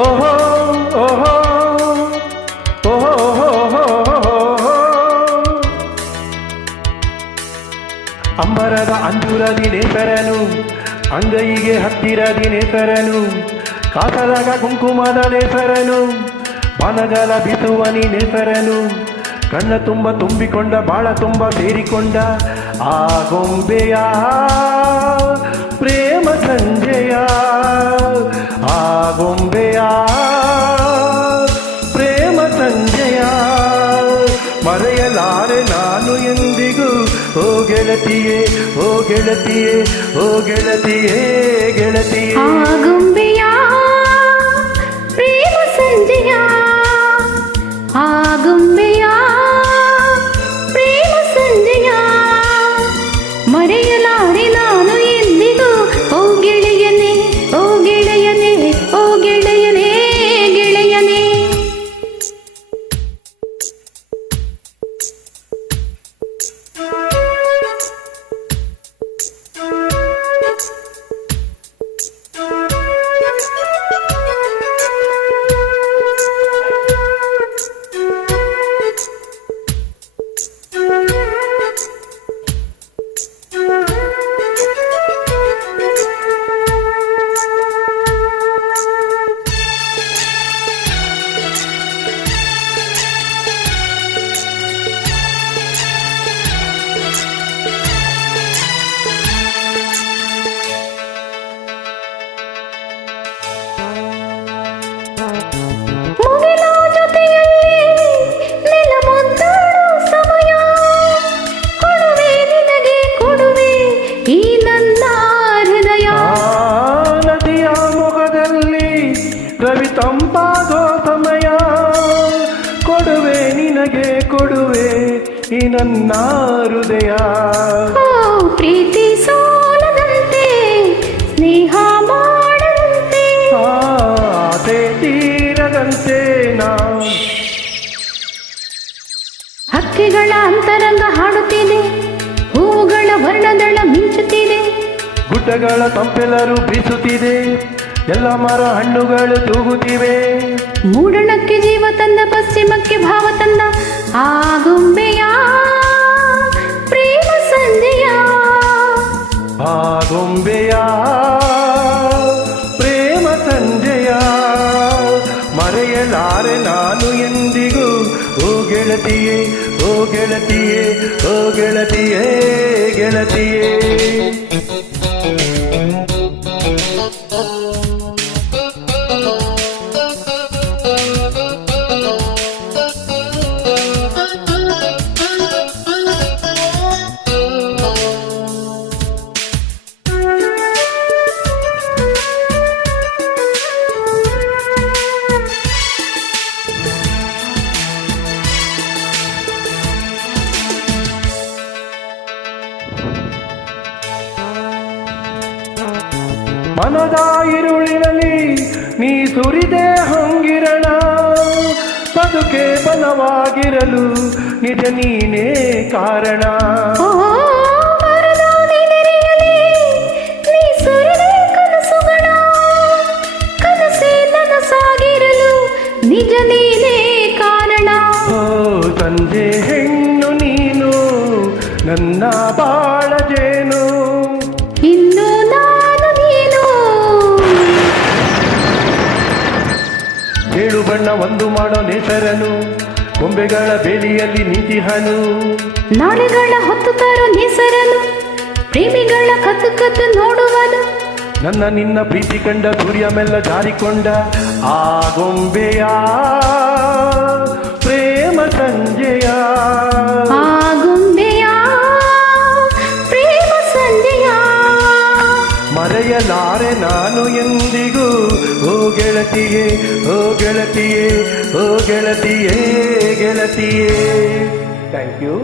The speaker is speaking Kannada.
ಓಹೋ ಓಹೋ ಓಹೋ ಅಂಬರದ ಅಂಜುರದಿ ನೇಸರನು ಅಂಗೈಗೆ ಹತ್ತಿರದಿ ನೇಸರನು ಕಾಸಲಗ ಕುಂಕುಮದ ನೇಸರನು ಬನಗಲ ಬಿಸುವನಿ ನೇಸರನು ಕಣ್ಣ ತುಂಬ ತುಂಬಿಕೊಂಡ ಬಾಳ ತುಂಬ ಸೇರಿಕೊಂಡ ಆ ಗೊಂಬೆಯ ಪ್ರೇಮ ಸಂಜೆಯ ಆ ಗೊಂಬೆಯ ಪ್ರೇಮ ಸಂಜೆಯ ಮರೆಯಲಾರೆ ನಾನು ಎಂದಿಗೂ ಓ ಗೆಳತಿಯೇ ಓ ಗೆಳತಿಯೇ ಓ ಗೆಳತಿಯೇ ಗೆಳತಿಯೇ ಆ ಗೊಂಬೆಯ ಪ್ರೇಮ ಸಂಜೆಯ ಆ ಗೊಂಬೆಯ ಪ್ರೇಮ ಸಂಜೆಯ ಮರೆಯಲಾರೆ ನಾನು ಎಂದಿಗೂ ಓ ಗೆಳೆಯನೇ ಓ ಗೆಳೆಯನೇ ಓ ಗೆಳೆಯನೇ ಗೆಳೆಯನೇ ರವಿ ತಂಪಾಗೋ ಸಮಯ ಕೊಡುವೆ ನಿನಗೆ ಕೊಡುವೆ ಈ ನನ್ನ ಹೃದಯ ಪ್ರೀತಿ ಸೋಲದಂತೆ ಸ್ನೇಹ ಮಾಡದಂತೆ ಆಸೆ ತೀರದಂತೆ ನಾ ಹಕ್ಕಿಗಳ ಅಂತರಂಗ ಹಾಡುತ್ತಿದೆ ಹೂವುಗಳ ವರ್ಣದಳ ಮಿಂಚುತ್ತಿದೆ ಗುಡ್ಡಗಳ ತಂಪೆಲ್ಲರೂ ಬೀಸುತ್ತಿದೆ ಎಲ್ಲ ಮರ ಹಣ್ಣುಗಳು ತೂಗುತ್ತಿವೆ ಮೂಡಣಕ್ಕೆ ಜೀವ ತಂದ ಪಶ್ಚಿಮಕ್ಕೆ ಭಾವ ತಂದ ಆ ಗೊಂಬೆಯ ಪ್ರೇಮ ಸಂಜೆಯ ಆ ಗೊಂಬೆಯ ಪ್ರೇಮ ಸಂಜೆಯ ಮರೆಯಲಾರೆ ನಾನು ಎಂದಿಗೂ ಓ ಗೆಳತಿಯೇ ಓ ಗೆಳತಿಯೇ ಓ ಗೆಳತಿಯೇ ಗೆಳತಿಯೇ ಮನದ ಇರುಳಿನಲ್ಲಿ ನೀ ಸುರಿದೆ ಹಂಗಿರಣ ಬದುಕೆ ಬಲವಾಗಿರಲು ನಿಜ ನೀನೇ ಕಾರಣ ನಿಜ ನೀನೇ ಕಾರಣ ಸಂಜೆ ಹೆಣ್ಣು ನೀನು ನನ್ನ ಬಾಳ ಜೇನು ಇನ್ನು ನಾನು ನೀನು ಏಳು ಬಣ್ಣ ಒಂದು ಮಾಡೋ ನೇಸರನು ಗೊಂಬೆಗಳ ಬೇಲಿಯಲ್ಲಿ ನಿಂತಿಹನು ನಾಳೆಗಳ ಹೊತ್ತು ತರೋ ನೇಸರನು ಪ್ರೇಮಿಗಳ ಕತ್ತು ಕತ್ತು ನೋಡುವನು ನನ್ನ ನಿನ್ನ ಪ್ರೀತಿ ಕಂಡ ಸೂರ್ಯ ಮೆಲ್ಲ ಜಾರಿಕೊಂಡ ಆ ಗೊಂಬೆಯ ಪ್ರೇಮ ಸಂಜೆಯ ಆ ಗೊಂಬೆಯ ಪ್ರೇಮ ಸಂಜೆಯ ಮರೆಯಲಾರೆ ನಾನು ಎಂದಿಗೂ ಓ ಗೆಳತಿಯೇ ಓ ಗೆಳತಿಯೇ ಓ ಗೆಳತಿಯೇ ಗೆಳತಿಯೇ ಥ್ಯಾಂಕ್ ಯು.